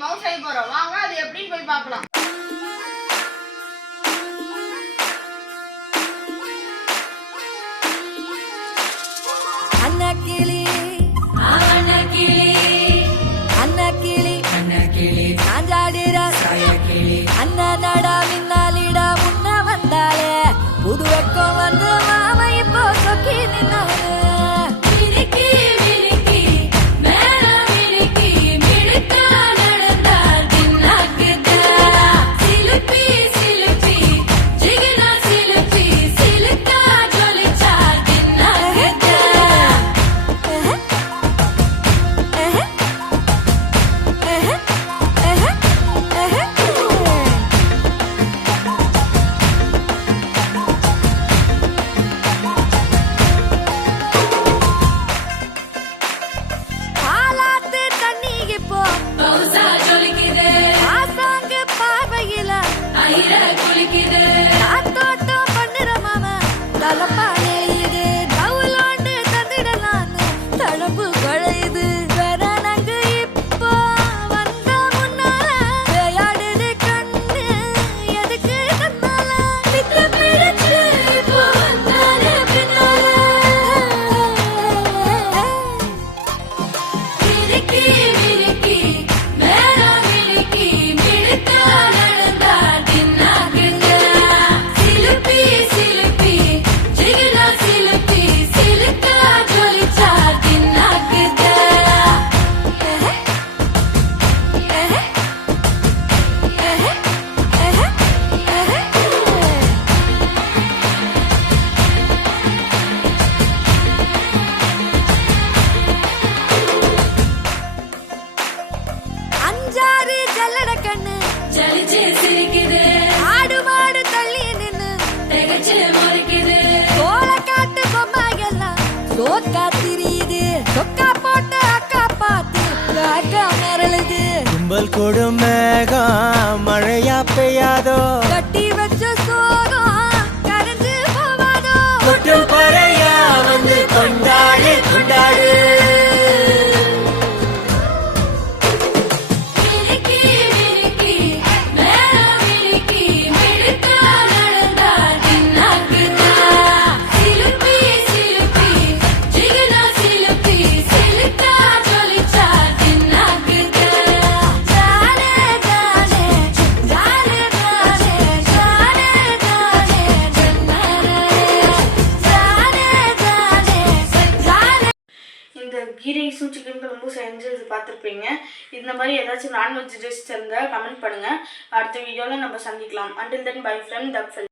Mouse செய்ய போறோம். வாங்க அது எப்படின்னு போய் பார்க்கலாம். அன்னக்கிளி சாஞ்சாடிற அண்ணனடா மின்னாலிடா முன்ன வந்தாலே புது வெக்கம் வந்து மாமா இப்போ சொக்கி நின்னாலே ஆடு மாடு தள்ளி நின்னு தோள காட்டு பொம்மையெல்லாம் சோக்கா திரியுது சொக்கா போட்டு அக்கா பார்த்து காக்கா மிரளுது கும்பல் கொடும் மேகம் மழையா பெய்யாதோ கட்டி வச்ச சோகம் கரைஞ்சு போவாதோ கொட்டும் பறையா வந்து கொண்டாடு கொண்டாடு கீ ரைஸும் சிக்கன் குழம்பும் செஞ்சு பார்த்துருப்பீங்க. இந்த மாதிரி ஏதாச்சும் நான்வெஜ் டிஷ் இருந்தால் கமெண்ட் பண்ணுங்கள். அடுத்த வீடியோவில் நம்ம சந்திக்கலாம். Until then bye from தக்ஃபல்.